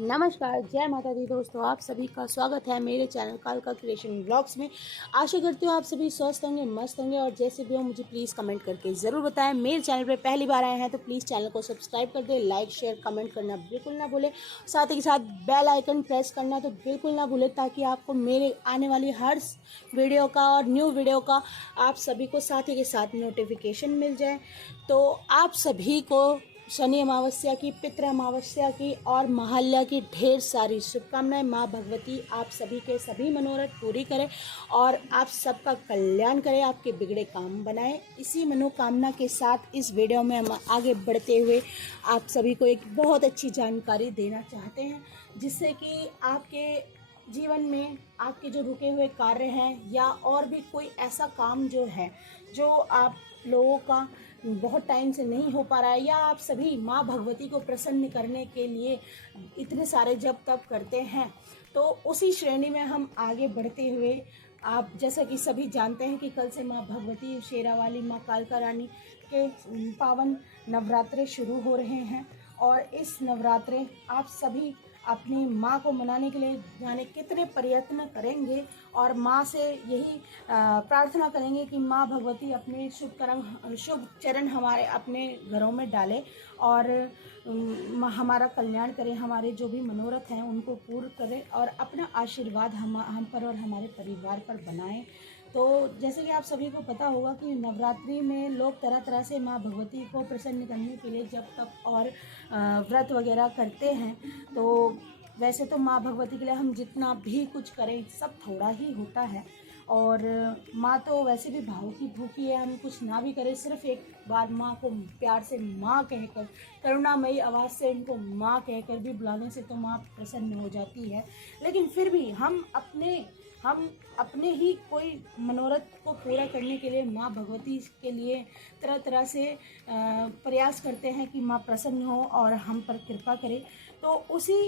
नमस्कार, जय माता दी दोस्तों। आप सभी का स्वागत है मेरे चैनल कालका क्रिएशन ब्लॉग्स में। आशा करती हूँ आप सभी स्वस्थ होंगे, मस्त होंगे और जैसे भी हो मुझे प्लीज़ कमेंट करके ज़रूर बताएं। मेरे चैनल पे पहली बार आए हैं तो प्लीज़ चैनल को सब्सक्राइब कर दें, लाइक शेयर कमेंट करना बिल्कुल ना भूलें। साथ ही साथ बेल आइकन प्रेस करना तो बिल्कुल ना भूलें, ताकि आपको मेरे आने वाली हर वीडियो का और न्यू वीडियो का आप सभी को साथ ही के साथ नोटिफिकेशन मिल जाए। तो आप सभी को शनि अमावस्या की, पितृ अमावस्या की और महालया की ढेर सारी शुभकामनाएं। माँ भगवती आप सभी के सभी मनोरथ पूरी करें और आप सबका कल्याण करें, आपके बिगड़े काम बनाएं। इसी मनोकामना के साथ इस वीडियो में हम आगे बढ़ते हुए आप सभी को एक बहुत अच्छी जानकारी देना चाहते हैं, जिससे कि आपके जीवन में आपके जो रुके हुए कार्य हैं या और भी कोई ऐसा काम जो है जो आप लोगों का बहुत टाइम से नहीं हो पा रहा है, या आप सभी माँ भगवती को प्रसन्न करने के लिए इतने सारे जप तप करते हैं, तो उसी श्रेणी में हम आगे बढ़ते हुए आप जैसा कि सभी जानते हैं कि कल से माँ भगवती शेरावाली माँ कालका रानी के पावन नवरात्रे शुरू हो रहे हैं। और इस नवरात्रे आप सभी अपनी माँ को मनाने के लिए जाने कितने प्रयत्न करेंगे और माँ से यही प्रार्थना करेंगे कि माँ भगवती अपने शुभ चरण हमारे अपने घरों में डालें और हमारा कल्याण करें, हमारे जो भी मनोरथ हैं उनको पूर्ण करें और अपना आशीर्वाद हम पर और हमारे परिवार पर बनाएं। तो जैसे कि आप सभी को पता होगा कि नवरात्रि में लोग तरह तरह से माँ भगवती को प्रसन्न करने के लिए जप तप और व्रत वगैरह करते हैं। तो वैसे तो माँ भगवती के लिए हम जितना भी कुछ करें सब थोड़ा ही होता है, और माँ तो वैसे भी भाव की भूखी है। हम कुछ ना भी करें, सिर्फ एक बार माँ को प्यार से माँ कहकर, करुणामयी आवाज़ से उनको माँ कहकर भी बुलाने से तो माँ प्रसन्न हो जाती है। लेकिन फिर भी हम अपने ही कोई मनोरथ को पूरा करने के लिए माँ भगवती के लिए तरह तरह से प्रयास करते हैं कि माँ प्रसन्न हो और हम पर कृपा करे। तो उसी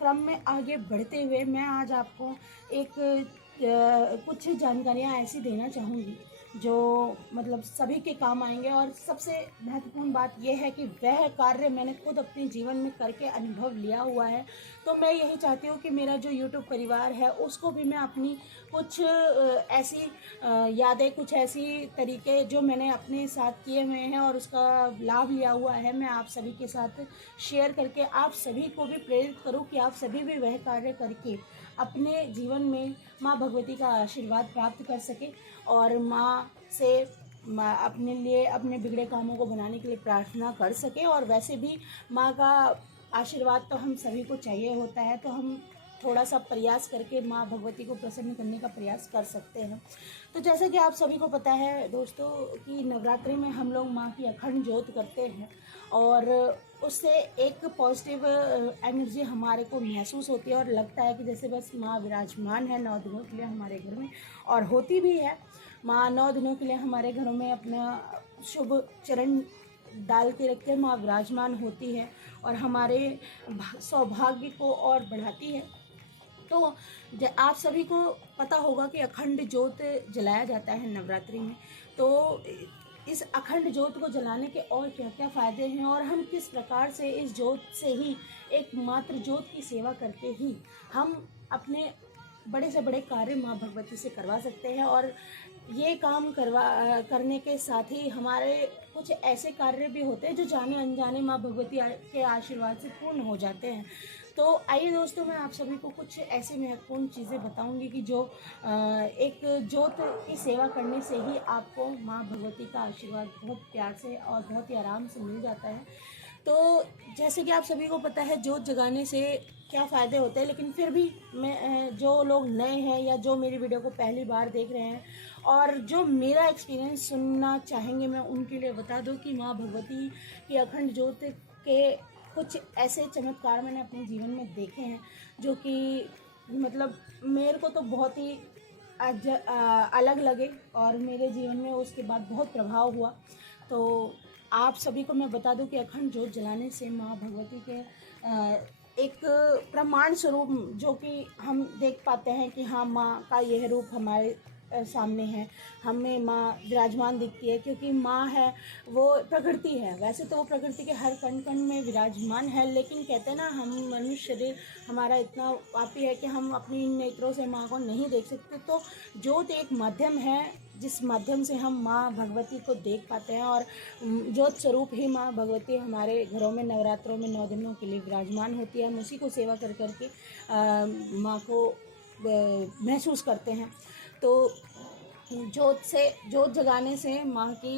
क्रम में आगे बढ़ते हुए मैं आज आपको एक कुछ जानकारियाँ ऐसी देना चाहूँगी जो मतलब सभी के काम आएंगे। और सबसे महत्वपूर्ण बात यह है कि वह कार्य मैंने खुद अपने जीवन में करके अनुभव लिया हुआ है। तो मैं यही चाहती हूँ कि मेरा जो यूट्यूब परिवार है उसको भी मैं अपनी कुछ ऐसी यादें, कुछ ऐसी तरीके जो मैंने अपने साथ किए हुए हैं और उसका लाभ लिया हुआ है, मैं आप सभी के साथ शेयर करके आप सभी को भी प्रेरित करूँ कि आप सभी भी वह कार्य करके अपने जीवन में माँ भगवती का आशीर्वाद प्राप्त कर सके और माँ से अपने लिए अपने बिगड़े कामों को बनाने के लिए प्रार्थना कर सके। और वैसे भी माँ का आशीर्वाद तो हम सभी को चाहिए होता है, तो हम थोड़ा सा प्रयास करके माँ भगवती को प्रसन्न करने का प्रयास कर सकते हैं। तो जैसा कि आप सभी को पता है दोस्तों कि नवरात्रि में हम लोग माँ की अखंड ज्योत करते हैं और उससे एक पॉजिटिव एनर्जी हमारे को महसूस होती है और लगता है कि जैसे बस माँ विराजमान है 9 दिनों के लिए हमारे घर में, और होती भी है। माँ 9 दिनों के लिए हमारे घरों में अपना शुभ चरण डाल के रखते हैं, माँ विराजमान होती है और हमारे सौभाग्य को और बढ़ाती है। तो आप सभी को पता होगा कि अखंड ज्योत जलाया जाता है नवरात्रि में। तो इस अखंड ज्योत को जलाने के और क्या क्या फ़ायदे हैं और हम किस प्रकार से इस ज्योत से ही, एक मात्र ज्योत की सेवा करके ही हम अपने बड़े से बड़े कार्य माँ भगवती से करवा सकते हैं। और ये काम करने के साथ ही हमारे कुछ ऐसे कार्य भी होते हैं जो जाने अनजाने माँ भगवती के आशीर्वाद से पूर्ण हो जाते हैं। तो आइए दोस्तों, मैं आप सभी को कुछ ऐसी महत्वपूर्ण चीज़ें बताऊंगी कि जो एक ज्योत की सेवा करने से ही आपको माँ भगवती का आशीर्वाद बहुत प्यार से और बहुत ही आराम से मिल जाता है। तो जैसे कि आप सभी को पता है ज्योत जगाने से क्या फ़ायदे होते हैं, लेकिन फिर भी मैं जो लोग नए हैं या जो मेरी वीडियो को पहली बार देख रहे हैं और जो मेरा एक्सपीरियंस सुनना चाहेंगे, मैं उनके लिए बता दूं कि माँ भगवती की अखंड ज्योत के कुछ ऐसे चमत्कार मैंने अपने जीवन में देखे हैं जो कि मतलब मेरे को तो बहुत ही अलग लगे और मेरे जीवन में उसके बाद बहुत प्रभाव हुआ। तो आप सभी को मैं बता दूं कि अखंड ज्योत जलाने से माँ भगवती के एक प्रमाण स्वरूप जो कि हम देख पाते हैं कि हाँ, माँ का यह रूप हमारे सामने है, हमें माँ विराजमान दिखती है, क्योंकि माँ है वो प्रकृति है। वैसे तो वो प्रकृति के हर कण कण में विराजमान है, लेकिन कहते हैं ना, हम मनुष्य शरीर हमारा इतना पापी है कि हम अपनी नेत्रों से माँ को नहीं देख सकते। तो ज्योत एक माध्यम है जिस माध्यम से हम माँ भगवती को देख पाते हैं, और ज्योत स्वरूप ही माँ भगवती हमारे घरों में नवरात्रों में 9 दिनों के लिए विराजमान होती है। हम उसी को सेवा कर करके माँ को महसूस करते हैं। तो ज्योत जगाने से माँ की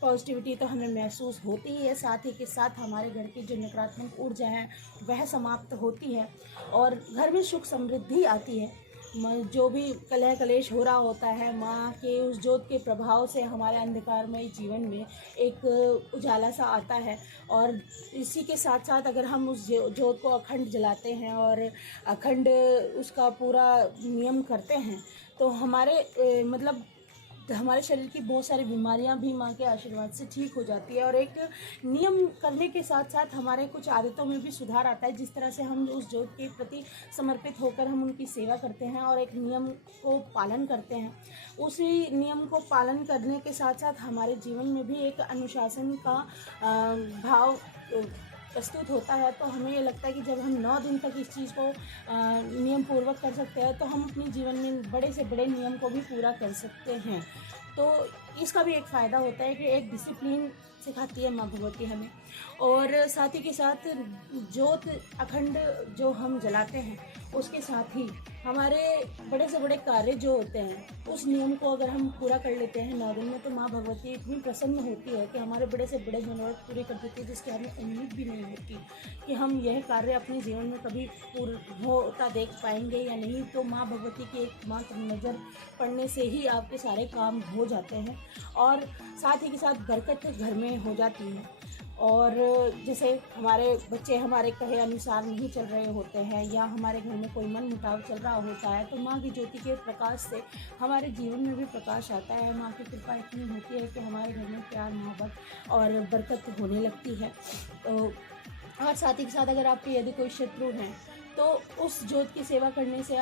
पॉजिटिविटी तो हमें महसूस होती ही है, साथ ही के साथ हमारे घर की जो नकारात्मक ऊर्जा है वह समाप्त होती है और घर में सुख समृद्धि आती है। जो भी कलह कलेश हो रहा होता है, माँ के उस ज्योत के प्रभाव से हमारे अंधकारमय जीवन में एक उजाला सा आता है। और इसी के साथ साथ अगर हम उस ज्योत को अखंड जलाते हैं और अखंड उसका पूरा नियम करते हैं, तो हमारे मतलब हमारे शरीर की बहुत सारी बीमारियां भी माँ के आशीर्वाद से ठीक हो जाती है। और एक नियम करने के साथ साथ हमारे कुछ आदतों में भी सुधार आता है। जिस तरह से हम उस ज्योत के प्रति समर्पित होकर हम उनकी सेवा करते हैं और एक नियम को पालन करते हैं, उसी नियम को पालन करने के साथ साथ हमारे जीवन में भी एक अनुशासन का भाव प्रस्तुत होता है। तो हमें ये लगता है कि जब हम 9 दिन तक इस चीज़ को नियम पूर्वक कर सकते हैं, तो हम अपने जीवन में बड़े से बड़े नियम को भी पूरा कर सकते हैं। तो इसका भी एक फ़ायदा होता है कि एक डिसिप्लिन सिखाती है माँ भगवती हमें। और साथ ही के साथ ज्योत अखंड जो हम जलाते हैं, उसके साथ ही हमारे बड़े से बड़े कार्य जो होते हैं, उस नियम को अगर हम पूरा कर लेते हैं 9 दिन में, तो माँ भगवती इतनी प्रसन्न होती है कि हमारे बड़े से बड़े मनोरथ पूरे कर देती है, जिसकी हमें उम्मीद भी नहीं होती कि हम यह कार्य अपने जीवन में कभी पूर्ण होता देख पाएंगे या नहीं। तो माँ भगवती की एकमात्र नज़र पड़ने से ही आपके सारे काम हो जाते हैं और साथ ही के साथ बरकत घर में हो जाती है। और जैसे हमारे बच्चे हमारे कहे अनुसार नहीं चल रहे होते हैं या हमारे घर में कोई मन मुटाव चल रहा होता है, तो माँ की ज्योति के प्रकाश से हमारे जीवन में भी प्रकाश आता है। माँ की कृपा इतनी होती है कि हमारे घर में प्यार मोहब्बत और बरकत होने लगती है। तो और साथ ही के साथ अगर आपके यदि कोई शत्रु हैं, तो उस ज्योत की सेवा करने से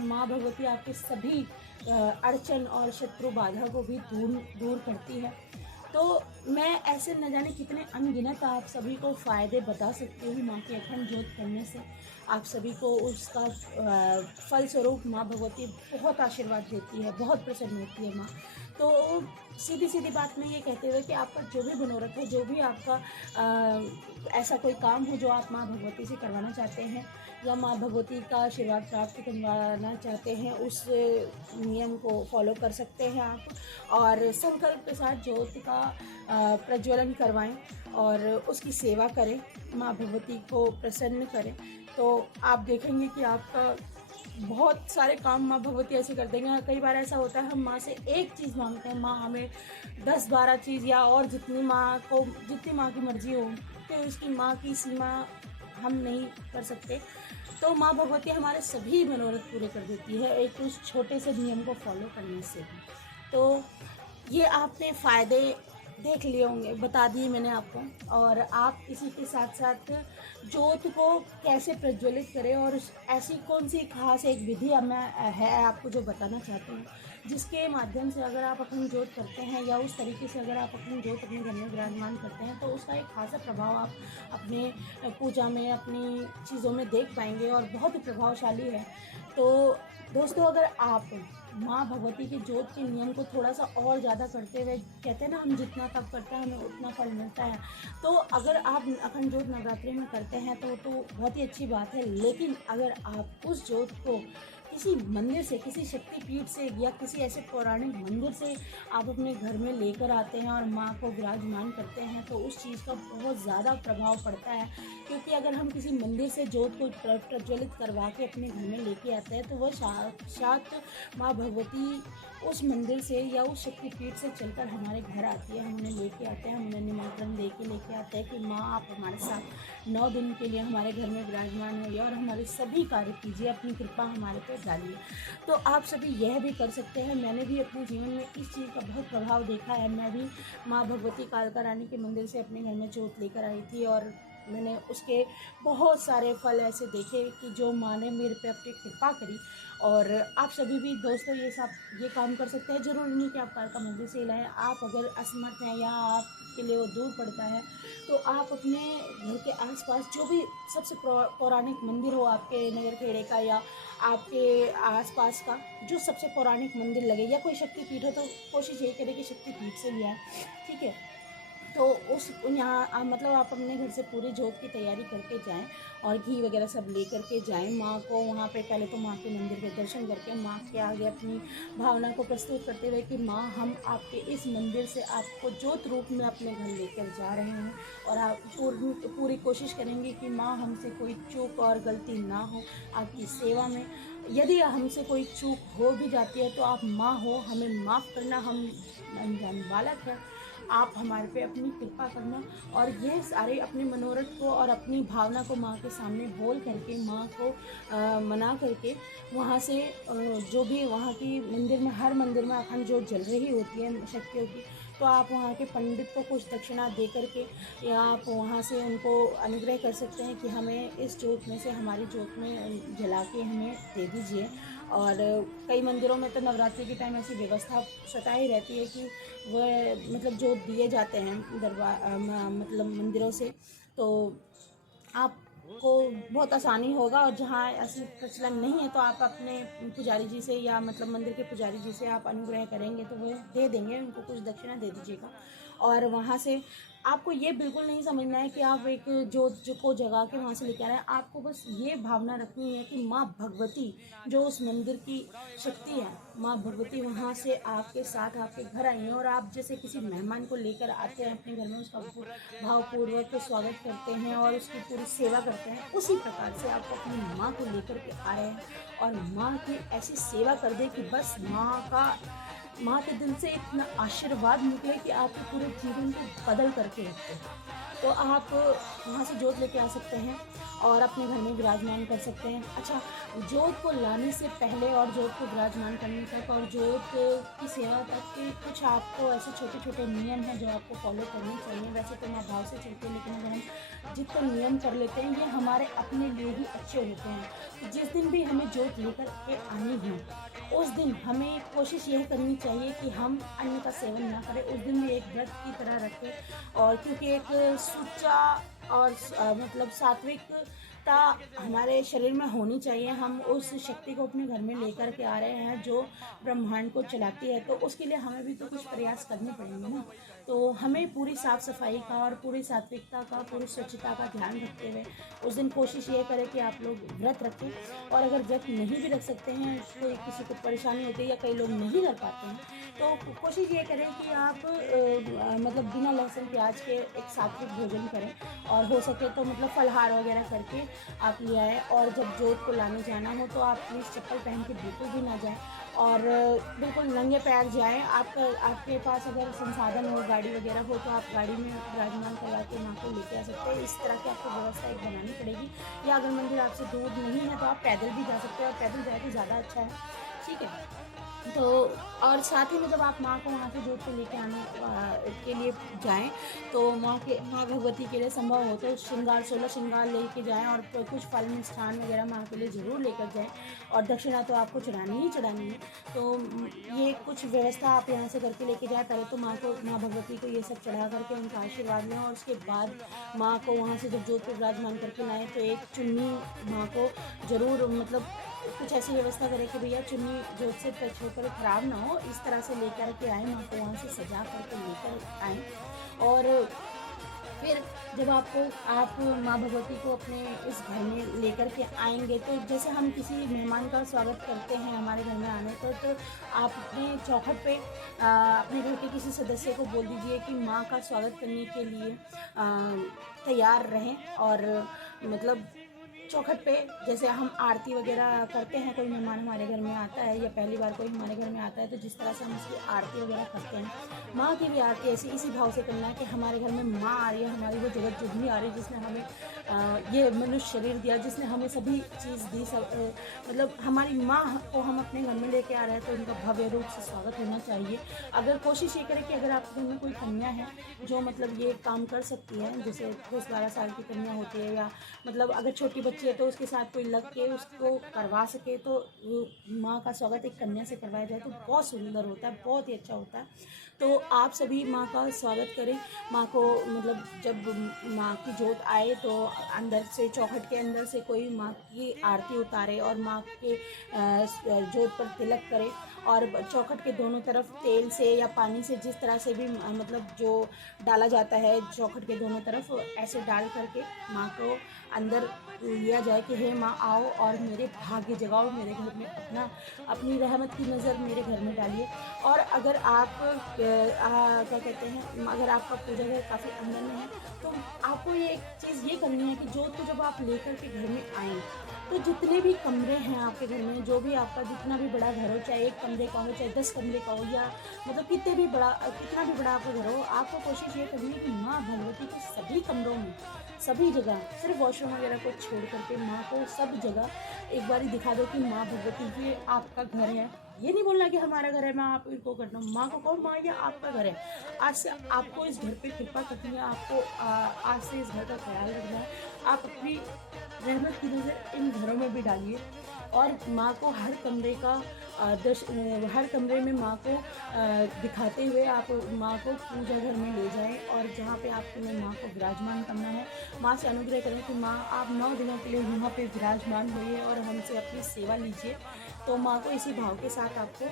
माँ भगवती आपके सभी अड़चन और शत्रु बाधा को भी दूर करती है। तो मैं ऐसे न जाने कितने अनगिनत आप सभी को फ़ायदे बता सकती हूँ माँ की अखंड ज्योत करने से। आप सभी को उसका फल स्वरूप माँ भगवती बहुत आशीर्वाद देती है, बहुत प्रसन्न होती है माँ। तो सीधी सीधी बात में ये कहते हुए कि आपका जो भी मनोरथ है, जो भी आपका ऐसा कोई काम हो जो आप माँ भगवती से करवाना चाहते हैं या माँ भगवती का आशीर्वाद प्राप्त करवाना चाहते हैं, उस नियम को फॉलो कर सकते हैं आप और संकल्प के साथ ज्योति का प्रज्वलन करवाएं और उसकी सेवा करें, माँ भगवती को प्रसन्न करें। तो आप देखेंगे कि आपका बहुत सारे काम माँ भगवती ऐसे कर देंगे। कई बार ऐसा होता है हम माँ से एक चीज़ मांगते हैं, माँ हमें 10-12 चीज़ या और जितनी माँ की मर्जी हो, तो उसकी माँ की सीमा हम नहीं कर सकते। तो माँ भगवती हमारे सभी मनोरथ पूरे कर देती है एक उस छोटे से नियम को फॉलो करने से भी। तो ये आपने फ़ायदे देख लिए होंगे, बता दिए मैंने आपको। और आप इसी के साथ साथ ज्योत को कैसे प्रज्वलित करें और ऐसी कौन सी खास एक विधि है आपको जो बताना चाहती हूँ, जिसके माध्यम से अगर आप अपनी ज्योत करते हैं या उस तरीके से अगर आप अपनी ज्योत अपने घर में विराजमान करते हैं, तो उसका एक खासा प्रभाव आप अपने पूजा में, अपनी चीज़ों में देख पाएंगे और बहुत ही प्रभावशाली है। तो दोस्तों, अगर आप माँ भगवती के ज्योत के नियम को थोड़ा सा और ज़्यादा करते हुए, कहते हैं ना हम जितना तप करते हैं हमें उतना फल मिलता है, तो अगर आप अखंड ज्योत नवरात्रि में करते हैं तो बहुत ही अच्छी बात है। लेकिन अगर आप उस ज्योत को किसी मंदिर से, किसी शक्तिपीठ से या किसी ऐसे पौराणिक मंदिर से आप अपने घर में लेकर आते हैं और माँ को विराजमान करते हैं, तो उस चीज़ का बहुत ज़्यादा प्रभाव पड़ता है। क्योंकि अगर हम किसी मंदिर से ज्योत को प्रज्वलित करवा के अपने घर में लेके आते हैं, तो वह साक्षात माँ भगवती उस मंदिर से या उस शक्तिपीठ से चलकर हमारे घर आती है, हम उन्हें लेके आते हैं, हम उन्हें निमंत्रण दे के लेके आते हैं कि माँ आप हमारे साथ 9 दिन के लिए हमारे घर में विराजमान होइए और हमारे सभी कार्य कीजिए, अपनी कृपा हमारे पे डालिए। तो आप सभी यह भी कर सकते हैं। मैंने भी अपने जीवन में इस चीज़ का बहुत प्रभाव देखा है। मैं भी माँ भगवती कालका रानी के मंदिर से अपने घर में ज्योत लेकर आई थी और मैंने उसके बहुत सारे फल ऐसे देखे कि जो माँ ने मेरे पे अपनी कृपा करी। और आप सभी भी दोस्तों ये काम कर सकते हैं। ज़रूरी नहीं कि आप कालका मंदिर से ही लाएँ। आप अगर असमर्थ हैं या आपके लिए वो दूर पड़ता है, तो आप अपने घर के आसपास जो भी सबसे पौराणिक मंदिर हो आपके नगर खेड़े का या आपके आसपास का, जो सबसे पौराणिक मंदिर लगे, या कोई शक्तिपीठ हो तो कोशिश यही करें कि शक्तिपीठ से ही आए, ठीक है। तो उस यहाँ मतलब आप अपने घर से पूरी जोत की तैयारी करके जाएँ और घी वगैरह सब ले कर के जाएँ। माँ को वहाँ पे पहले तो माँ के मंदिर के दर्शन करके माँ के आगे अपनी भावना को प्रस्तुत करते हुए कि माँ, हम आपके इस मंदिर से आपको जोत रूप में अपने घर लेकर जा रहे हैं और आप पूरी कोशिश करेंगे कि माँ हमसे कोई चूक और गलती ना हो आपकी सेवा में। यदि हमसे कोई चूक हो भी जाती है तो आप माँ हो, हमें माफ़ करना, हम अनजान बालक हैं, आप हमारे पे अपनी कृपा करना। और यह सारे अपने मनोरथ को और अपनी भावना को माँ के सामने बोल करके, माँ को मना करके वहाँ से जो भी वहाँ की मंदिर में, हर मंदिर में अखंड जोत जल रही होती है शक्तियों की, तो आप वहाँ के पंडित को कुछ दक्षिणा दे करके या आप वहाँ से उनको अनुग्रह कर सकते हैं कि हमें इस जोत में से हमारी जोत में जला के हमें दे दीजिए। और कई मंदिरों में तो नवरात्रि के टाइम ऐसी व्यवस्था स्वतः ही रहती है कि वह मतलब जो दिए जाते हैं मतलब मंदिरों से, तो आपको बहुत आसानी होगा। और जहाँ ऐसे प्रचलन नहीं है तो आप अपने पुजारी जी से या मतलब मंदिर के पुजारी जी से आप अनुग्रह करेंगे तो वो दे देंगे, उनको कुछ दक्षिणा दे दीजिएगा। और वहाँ से आपको ये बिल्कुल नहीं समझना है कि आप एक जोत जो को जगा के वहाँ से लेके आ रहे हैं। आपको बस ये भावना रखनी है कि माँ भगवती जो उस मंदिर की शक्ति है, माँ भगवती वहाँ से आपके साथ आपके घर आई हैं और आप जैसे किसी मेहमान को लेकर आते हैं अपने घर में, उसका भावपूर्वक स्वागत करते हैं और उसकी पूरी सेवा करते हैं, उसी प्रकार से आप अपनी माँ को लेकर के आ रहे हैं। और माँ की ऐसी सेवा कर दे कि बस माँ के दिल से इतना आशीर्वाद निकले कि आपके पूरे जीवन को बदल करके रख दे। तो आप वहाँ से जोत लेके आ सकते हैं और अपने घर में विराजमान कर सकते हैं। अच्छा, जोत को लाने से पहले और जोत को विराजमान करने तक और जोत की सेवा तक के कुछ आपको ऐसे छोटे छोटे नियम हैं जो आपको फॉलो करने चाहिए। वैसे तो मैं भाव से चलती हूँ, लेकिन अगर हम जितने नियम कर लेते हैं ये हमारे अपने लिए ही अच्छे होते हैं। तो जिस दिन भी हमें जोत लेकर के आनी है, उस दिन हमें कोशिश यह करनी चाहिए कि हम अन्न का सेवन ना करें। उस दिन भी एक व्रत की तरह रखें। और क्योंकि एक सुच्चा और मतलब सात्विकता हमारे शरीर में होनी चाहिए। हम उस शक्ति को अपने घर में लेकर के आ रहे हैं जो ब्रह्मांड को चलाती है, तो उसके लिए हमें भी तो कुछ प्रयास करने पड़ेंगे ना। तो हमें पूरी साफ सफाई का और पूरी सात्विकता का, पूरी स्वच्छता का ध्यान रखते हुए उस दिन कोशिश ये करें कि आप लोग व्रत रखें। और अगर व्रत नहीं भी रख सकते हैं, कोई किसी को परेशानी होती है या कई लोग नहीं कर पाते हैं, तो कोशिश ये करें कि आप मतलब बिना लहसुन प्याज के एक सात्विक भोजन करें और हो सके तो मतलब फलहार वगैरह करके आप ले आए। और जब जोत को लाने जाना हो तो आप प्लीज़ चप्पल पहन के बिल्कुल भी ना जाएं और बिल्कुल नंगे पैर जाएं। आपके पास अगर संसाधन हो, गाड़ी वगैरह हो, तो आप गाड़ी में विराजमान करवा के माँ को लेके आ सकते हैं। इस तरह की आपको व्यवस्था एक बनानी पड़ेगी। या अगर मंदिर आपसे दूर नहीं है तो आप पैदल भी जा सकते हैं और पैदल जाए तो ज़्यादा अच्छा है, ठीक है। तो और साथ ही में जब आप माँ को वहाँ से जोत के लेके आने के लिए जाएं, तो माँ भगवती के लिए संभव हो तो 16 श्रृंगार लेके जाएं और कुछ फल मिष्ठान वगैरह माँ के लिए ज़रूर लेकर जाएं। और दक्षिणा तो आपको चढ़ानी ही चढ़ानी है। तो ये कुछ व्यवस्था आप यहाँ से करके लेके जाएं। पहले तो माँ भगवती को ये सब चढ़ा करके उनका आशीर्वाद लें और उसके बाद माँ को वहाँ से जब जोत को विराजमान करके लाएँ तो एक चुन्नी माँ को ज़रूर मतलब कुछ ऐसी व्यवस्था करें कि भैया चुन्नी जोत से टच होकर ख़राब ना हो, इस तरह से लेकर के आएँ, माँ को वहाँ से सजा करके लेकर आएँ। और फिर जब आप माँ भगवती को अपने इस घर में लेकर के आएंगे, तो जैसे हम किसी मेहमान का स्वागत करते हैं हमारे घर में आने पर, तो आप अपने चौखट पे अपने घर के किसी सदस्य को बोल दीजिए कि माँ का स्वागत करने के लिए तैयार रहें। और मतलब चौखट पे जैसे हम आरती वगैरह करते हैं, कोई मेहमान हमारे घर में आता है या पहली बार कोई हमारे घर में आता है, तो जिस तरह से हम उसकी आरती वगैरह करते हैं, माँ की भी आरती ऐसी इसी भाव से करना है कि हमारे घर में माँ आ रही है, हमारी वो जगत जुगनी आ रही है जिसने हमें ये मनुष्य शरीर दिया, जिसने हमें सभी चीज़ दी, मतलब हमारी माँ को हम अपने घर में लेके आ रहे हैं, तो उनका भव्य रूप से स्वागत होना चाहिए। अगर कोशिश ये करें कि अगर आपके घर में कोई कन्या है जो मतलब ये काम कर सकती है, जैसे 10-12 साल की कन्या होती है, या मतलब अगर छोटी बच्ची है तो उसके साथ कोई लग के उसको करवा सके, तो माँ का स्वागत एक कन्या से करवाया जाए तो बहुत सुंदर होता है, बहुत ही अच्छा होता है। तो आप सभी माँ का स्वागत करें। माँ को मतलब जब माँ की जोत आए तो अंदर से, चौखट के अंदर से कोई माँ की आरती उतारे और माँ के जोत पर तिलक करे, और चौखट के दोनों तरफ तेल से या पानी से, जिस तरह से भी मतलब जो डाला जाता है चौखट के दोनों तरफ, ऐसे डाल करके माँ को अंदर लिया जाए कि हे माँ आओ और मेरे भाग्य जगाओ, मेरे घर में अपनी रहमत की नज़र मेरे घर में डालिए। और अगर आप क्या कहते हैं, अगर आपका पूजा घर काफ़ी अंदर में है तो आपको ये एक चीज़ ये करनी है कि जोत को जब आप लेकर के घर में आएँ तो जितने भी कमरे हैं आपके घर में, जो भी आपका जितना भी बड़ा घर हो, चाहे 1 कमरे का हो, चाहे 10 कमरे का हो, या मतलब कितना भी बड़ा आपका घर हो, आपको कोशिश ये करनी है कि माँ भगवती के सभी कमरों में, सभी जगह, सिर्फ वॉशरूम वगैरह को छोड़ करके माँ को सब जगह एक बार दिखा दो कि माँ भगवती ये आपका घर है। ये नहीं बोलना कि हमारा घर है, मैं आप इनको करना हूँ, माँ को कहो माँ ये आपका घर है। आज से आपको इस घर पे कृपा करनी है, आपको आज से इस घर का ख्याल रखना है। आप अपनी रहमत की नज़र इन घरों में भी डालिए, और माँ को हर कमरे का हर कमरे में माँ को दिखाते हुए आप माँ को पूजा घर में ले जाएं, और जहाँ पे आपको माँ को विराजमान करना है, माँ से अनुग्रह करें कि माँ आप 9 दिनों के लिए यहाँ पे विराजमान होइए और हमसे अपनी सेवा लीजिए। तो माँ को इसी भाव के साथ आपको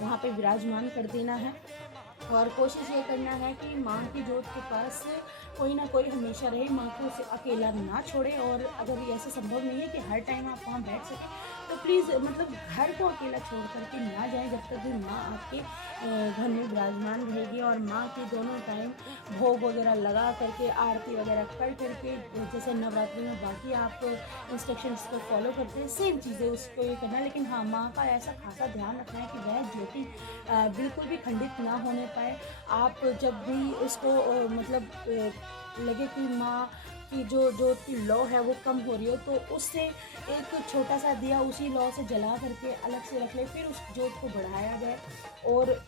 वहाँ पे विराजमान कर देना है, और कोशिश ये करना है कि माँ की जोत के पास कोई ना कोई हमेशा रहे, माँ को उसे अकेला ना छोड़े। और अगर ये ऐसा संभव नहीं है कि हर टाइम आप वहाँ बैठ सकें, तो प्लीज़ मतलब घर को अकेला छोड़ करके ना जाएं जब तक भी माँ आपके घर में विराजमान रहेगी। और माँ के दोनों टाइम भोग वगैरह लगा करके, आरती वगैरह कर करके, जैसे नवरात्रि में बाकी आप इंस्ट्रक्शंस को फॉलो करते हैं, सेम चीज़ें उसको ये करना है। लेकिन हाँ, माँ का ऐसा खासा ध्यान रखना है कि वह ज्योति बिल्कुल भी खंडित ना होने पाए। आप जब भी उसको मतलब लगे कि माँ की जो जोत की लौ है वो कम हो रही हो, तो उससे एक छोटा सा दिया उसी लौ से जला करके अलग से रख ले, फिर उस जोत को बढ़ाया जाए, और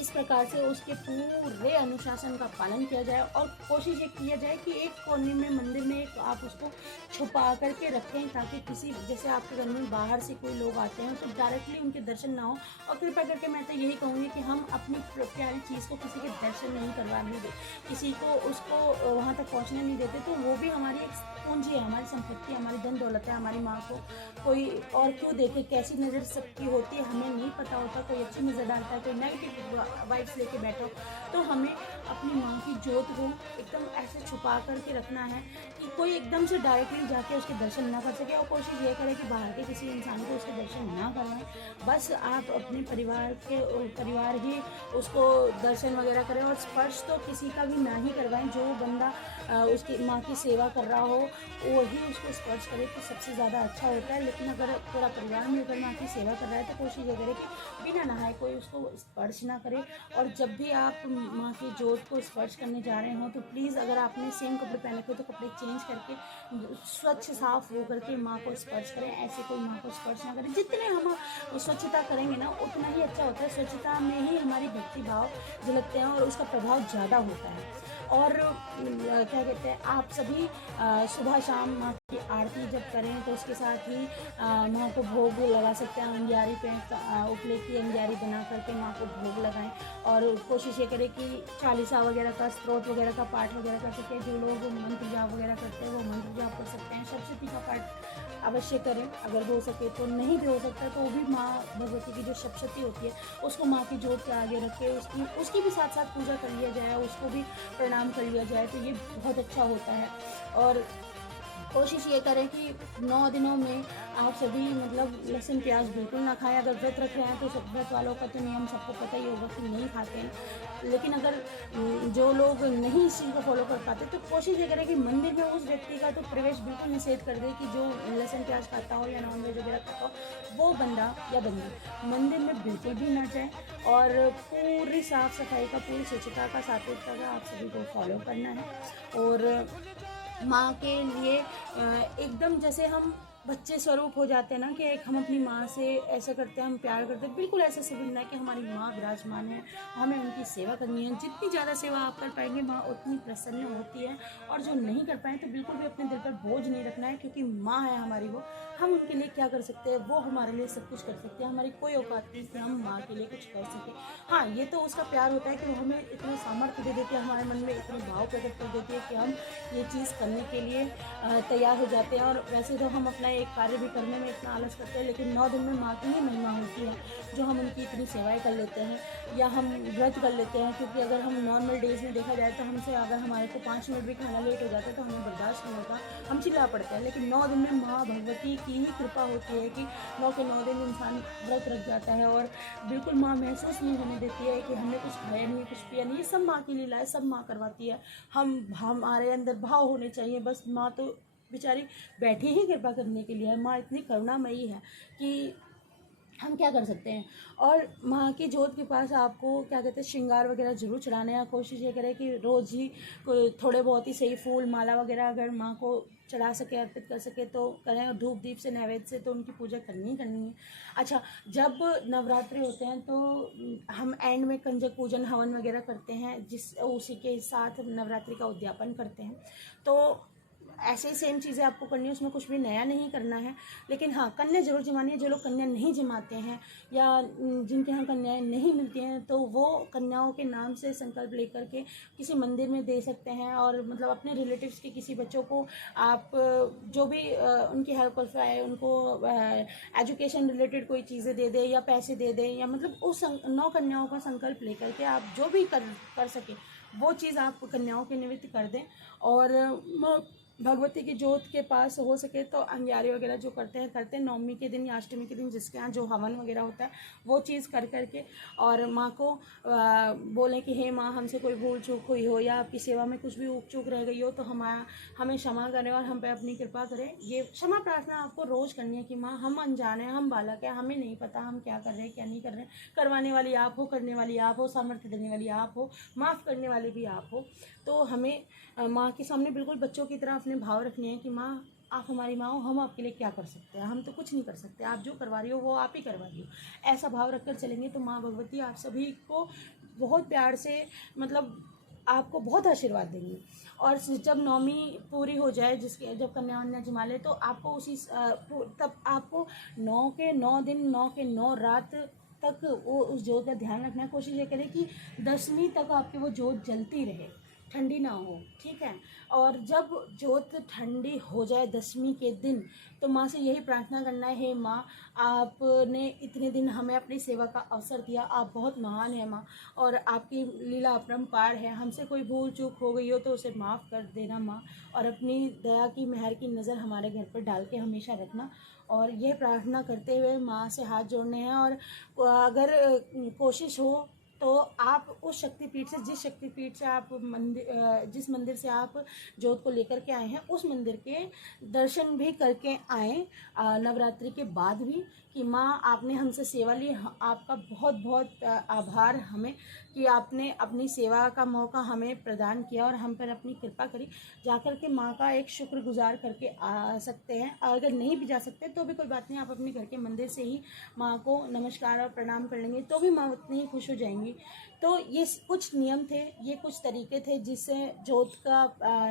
इस प्रकार से उसके पूरे अनुशासन का पालन किया जाए। और कोशिश ये किया जाए कि एक कोने में मंदिर में एक आप उसको छुपा करके रखें, ताकि किसी, जैसे आपके घर में बाहर से कोई लोग आते हैं तो डायरेक्टली उनके दर्शन ना हो। और कृपया करके मैं तो यही कहूँगी कि हम अपनी प्यारी चीज़ को किसी के दर्शन नहीं करवाने दें, किसी को उसको वहाँ तक पहुँचने नहीं देते, तो वो भी हमारी एक पूंजी है, हमारी संपत्ति, हमारी धन दौलत है। हमारी माँ को कोई और क्यों देखे, कैसी नज़र सबकी होती है हमें नहीं पता होता, कोई अच्छी नज़र डालता है, कोई नेगेटिव वाइब्स लेके बैठा हो। तो हमें अपनी माँ की जोत को एकदम ऐसे छुपा करके रखना है कि कोई एकदम से डायरेक्टली जाके उसके दर्शन ना कर सके। और कोशिश ये करें कि बाहर के किसी इंसान को उसके दर्शन ना करवाएं, बस आप अपने परिवार ही उसको दर्शन वगैरह करें। और स्पर्श तो किसी का भी ना ही करवाएं, जो बंदा उसकी माँ की सेवा कर रहा हो वही उसको स्पर्श करे तो सबसे ज़्यादा अच्छा होता है। लेकिन अगर पूरा परिवार मिलकर माँ की सेवा कर रहा है तो कोशिश ये करे कि बिना नहाए कोई उसको स्पर्श ना करे। और जब भी आप माँ की जोत को स्पर्श करने जा रहे हो तो प्लीज़, अगर आपने सेम कपड़े पहन रखे हो तो कपड़े चेंज करके स्वच्छ साफ हो करके माँ को स्पर्श करें, ऐसे कोई माँ को स्पर्श ना करें। जितने हम स्वच्छता करेंगे ना उतना ही अच्छा होता है, स्वच्छता में ही हमारी भक्ति भाव झलकते हैं और उसका प्रभाव ज़्यादा होता है। और क्या कहते हैं, आप सभी सुबह शाम माँ की आरती जब करें तो उसके साथ ही माँ को भोग लगा सकते हैं। अंगियारी पे उपले की अंगियारी बना करके माँ को भोग लगाएं। और कोशिश ये करें कि चालीसा वगैरह का, स्तोत्र वगैरह का पाठ वगैरह कर सकते हैं। जो लोग मंत्र जाप वगैरह करते हैं वो मंत्र जाप कर सकते हैं। सप्तशती का पाठ अवश्य करें, अगर हो सके तो। नहीं भी हो सकता तो वो भी माँ भगवती की जो सप्तशती होती है उसको माँ की जोत के आगे रख के उसकी भी साथ साथ पूजा कर लिया जाए, उसको भी प्रणाम कर लिया जाए तो ये बहुत अच्छा होता है। और कोशिश ये करें कि 9 दिनों में आप सभी मतलब लहसुन प्याज बिल्कुल ना खाएं। अगर व्रत रख रहे हैं तो सब व्रत वालों का तो नियम सबको पता ही होगा कि नहीं खाते हैं। लेकिन अगर जो लोग नहीं इस चीज़ को फॉलो कर पाते तो कोशिश ये करें कि मंदिर में उस व्यक्ति का तो प्रवेश बिल्कुल निषेध कर दे कि जो लहसुन प्याज खाता हो या नॉनवेज वगैरह खाता हो वो बंदा या बंदी मंदिर में बिल्कुल भी ना जाए। और पूरी साफ़ सफाई का, पूरी स्वच्छता का, सात्विकता का आप सभी को फॉलो करना है। और माँ के लिए एकदम जैसे हम बच्चे स्वरूप हो जाते हैं ना, कि एक हम अपनी माँ से ऐसा करते हैं, हम प्यार करते हैं, बिल्कुल ऐसे समझना है कि हमारी माँ विराजमान है, हमें उनकी सेवा करनी है। जितनी ज़्यादा सेवा आप कर पाएंगे माँ उतनी प्रसन्न होती है। और जो नहीं कर पाए तो बिल्कुल भी अपने दिल पर बोझ नहीं रखना है, क्योंकि माँ है हमारी, वो हम उनके लिए क्या कर सकते हैं, वो हमारे लिए सब कुछ कर सकते हैं। हमारी कोई औकात नहीं कि हम माँ के लिए कुछ कर सकें। हाँ, ये तो उसका प्यार होता है कि वो हमें इतना सामर्थ्य दे देती है, हमारे मन में इतने भाव प्रकट कर देती है कि हम ये चीज़ करने के लिए तैयार हो जाते हैं। और वैसे तो हम अपना एक कार्य भी करने में इतना आलस करते हैं, लेकिन 9 दिन में माँ की ही महिमा होती है जो हम उनकी इतनी सेवाएं कर लेते हैं या हम व्रत कर लेते हैं। क्योंकि अगर हम नॉर्मल डेज में देखा जाए तो हमसे अगर हमारे को 5 मिनट भी खाना लेट हो जाता है तो हमें बर्दाश्त नहीं होता, हम चिल्ला पड़ते हैं। लेकिन 9 दिन में माँ भगवती की ही कृपा होती है कि 9 के 9 दिन इंसान व्रत रख जाता है और बिल्कुल माँ महसूस नहीं होने देती है कि हमने कुछ खाया नहीं, कुछ पिया नहीं। ये सब माँ की लीला है, सब माँ करवाती है। हम हमारे अंदर भाव होने चाहिए बस। माँ तो बेचारी बैठी ही कृपा करने के लिए है। माँ इतनी करुणामयी है कि हम क्या कर सकते हैं। और माँ की जोत के पास आपको क्या कहते हैं, श्रृंगार वगैरह जरूर चढ़ाने हैं। कोशिश ये करें कि रोज़ ही थोड़े बहुत ही सही फूल माला वगैरह अगर माँ को चढ़ा सके, अर्पित कर सके तो करें। और धूप दीप से, नैवेद्य से तो उनकी पूजा करनी ही करनी है। अच्छा, जब नवरात्रि होते हैं तो हम एंड में कंजक पूजन, हवन वगैरह करते हैं, उसी के साथ नवरात्रि का उद्यापन करते हैं। तो ऐसे ही सेम चीज़ें आपको करनी है, उसमें कुछ भी नया नहीं करना है। लेकिन हाँ, कन्या जरूर जमानी है। जो लोग कन्या नहीं जमाते हैं या जिनके यहाँ कन्याएं नहीं मिलती हैं तो वो कन्याओं के नाम से संकल्प लेकर के किसी मंदिर में दे सकते हैं। और मतलब अपने रिलेटिव्स के किसी बच्चों को आप जो भी उनकी हेल्प कर पाए, उनको एजुकेशन रिलेटेड कोई चीज़ें दे दे या पैसे दे दें, या मतलब उस 9 कन्याओं का संकल्प लेकर के आप जो भी कर सकें वो चीज़ आप कन्याओं के निमित्त कर दें। और भगवती की जोत के पास हो सके तो अंगारे वगैरह जो करते हैं नवमी के दिन या अष्टमी के दिन जिसके यहाँ जो हवन वगैरह होता है वो चीज़ कर करके और माँ को बोलें कि हे माँ, हमसे कोई भूल चूक हुई हो या आपकी सेवा में कुछ भी ऊक चूक रह गई हो तो हमें क्षमा करें और हम पे अपनी कृपा करें। ये क्षमा प्रार्थना आपको रोज़ करनी है कि माँ, हम अनजान हैं, हम बालक हैं, हमें नहीं पता हम क्या कर रहे हैं क्या नहीं कर रहे हैं। करवाने वाली आप हो, करने वाली आप हो, सामर्थ्य देने वाली आप हो, माफ़ करने वाली भी आप हो। तो हमें माँ के सामने बिल्कुल बच्चों की तरह अपने भाव रखने हैं कि माँ, आप हमारी माँ हो, हम आपके लिए क्या कर सकते हैं, हम तो कुछ नहीं कर सकते, आप जो करवा रही हो वो आप ही करवा रही हो। ऐसा भाव रखकर चलेंगे तो माँ भगवती आप सभी को बहुत प्यार से मतलब आपको बहुत आशीर्वाद देंगी। और जब नौमी पूरी हो जाए, जिसके जब कन्या वन्या जमा ले, तो आपको तब आपको 9 के 9 दिन 9 के 9 रात तक वो उस जोत का ध्यान रखना है। कोशिश ये करें कि 10वीं तक आपकी वो जोत जलती रहे, ठंडी ना हो, ठीक है। और जब जोत ठंडी हो जाए 10वीं के दिन तो माँ से यही प्रार्थना करना है, हे माँ, आपने इतने दिन हमें अपनी सेवा का अवसर दिया, आप बहुत महान हैं माँ, और आपकी लीला अपरंपार है। हमसे कोई भूल चूक हो गई हो तो उसे माफ़ कर देना माँ, और अपनी दया की, मेहर की नज़र हमारे घर पर डाल के हमेशा रखना। और ये प्रार्थना करते हुए माँ से हाथ जोड़ने हैं। और अगर कोशिश हो तो आप उस शक्तिपीठ से, जिस मंदिर से आप जोत को लेकर के आए हैं, उस मंदिर के दर्शन भी करके आएँ नवरात्रि के बाद भी, कि माँ आपने हमसे सेवा ली, आपका बहुत बहुत आभार हमें कि आपने अपनी सेवा का मौका हमें प्रदान किया और हम पर अपनी कृपा करी। जाकर के माँ का एक शुक्रगुजार करके आ सकते हैं। अगर नहीं भी जा सकते तो भी कोई बात नहीं, आप अपने घर के मंदिर से ही माँ को नमस्कार और प्रणाम कर लेंगे तो भी माँ उतनी ही खुश हो जाएंगी। तो ये कुछ नियम थे, ये कुछ तरीके थे जिससे जोत का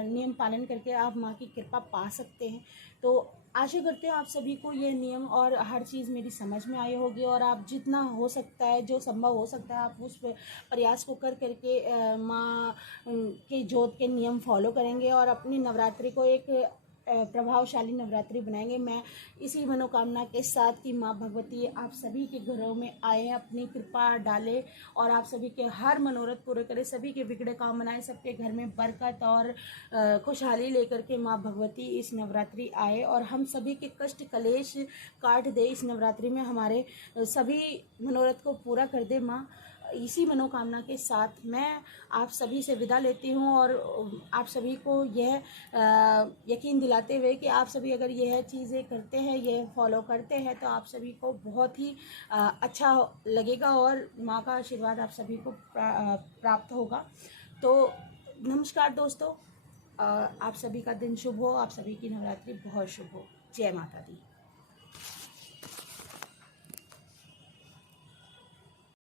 नियम पालन करके आप माँ की कृपा पा सकते हैं। तो आशा करते हैं आप सभी को ये नियम और हर चीज़ मेरी समझ में आई होगी, और आप जितना हो सकता है, जो संभव हो सकता है, आप उस प्रयास को कर करके माँ के जोत के नियम फॉलो करेंगे और अपनी नवरात्रि को एक प्रभावशाली नवरात्रि बनाएंगे। मैं इसी मनोकामना के साथ कि माँ भगवती आप सभी के घरों में आए, अपनी कृपा डाले और आप सभी के हर मनोरथ पूरे करे, सभी के बिगड़े काम बनाए, सबके घर में बरकत और खुशहाली लेकर के माँ भगवती इस नवरात्रि आए और हम सभी के कष्ट कलेश काट दे। इस नवरात्रि में हमारे सभी मनोरथ को पूरा कर दे माँ। इसी मनोकामना के साथ मैं आप सभी से विदा लेती हूँ और आप सभी को यह यकीन दिलाते हुए कि आप सभी अगर यह चीज़ें करते हैं, यह फॉलो करते हैं तो आप सभी को बहुत ही अच्छा लगेगा और माँ का आशीर्वाद आप सभी को प्राप्त होगा। तो नमस्कार दोस्तों, आप सभी का दिन शुभ हो, आप सभी की नवरात्रि बहुत शुभ हो। जय माता दी।